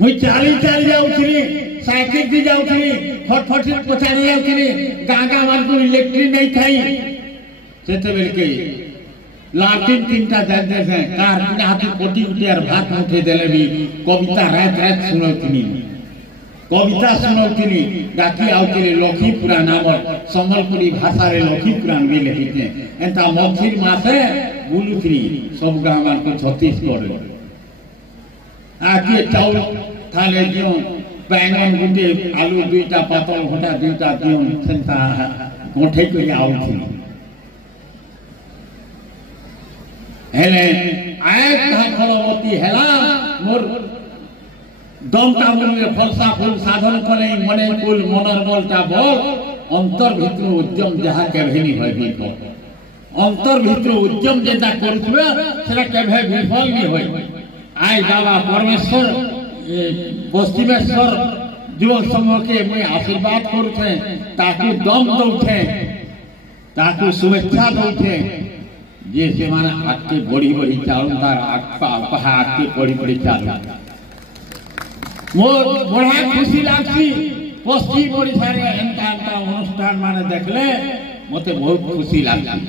मुई चाली चाली जाऊथी साइकिल भी जाऊथी फटफट पछाड़ी जाऊथी गाँ गाँ मान को इलेक्ट्रिक नहीं थाई सेते बेल के लालटेन तीनटा जाते हैं कार हाथी कोटी कोटी और भात मुठे देले भी कविता रात रात सुनौथी कविता सुनौथी डाकी आउथी लक्ष्मीपुरा नाम संबलपुरी भाषा रे लक्ष्मीपुरा भी लिखिते एंता मखिर मासे बुलुथी सब गाँव मान को छत्तीसगढ़ आके चाउल थाले दियो बैंगन गुंडे आलू दुईटा पातल घोटा दुईटा दियो सेंता गोठे को आउथी हेले आए कहाँ फलवती हेला मोर दमटा मुनिए फलसा फूल साधन करे मने कुल मनर बलटा बल अंतर भितर उद्यम जहाँ केभेनी होय विफल अंतर भितर उद्यम जेता करथुबे सेटा केभे विफल नि होय आय बाबा परमेश्वर पश्चिमेश्वर युवक संघ के मुझे आशीर्वाद करुथे ताकू दम दौथे ताकू शुभेच्छा दौथे जे से माने आके बड़ी बड़ी चालू तार आके आके बड़ी बड़ी चालू मोर बड़ा खुशी लागसी पश्चिम ओडिशा रे एंता अनुष्ठान माने देखले मते बहुत खुशी लागसी।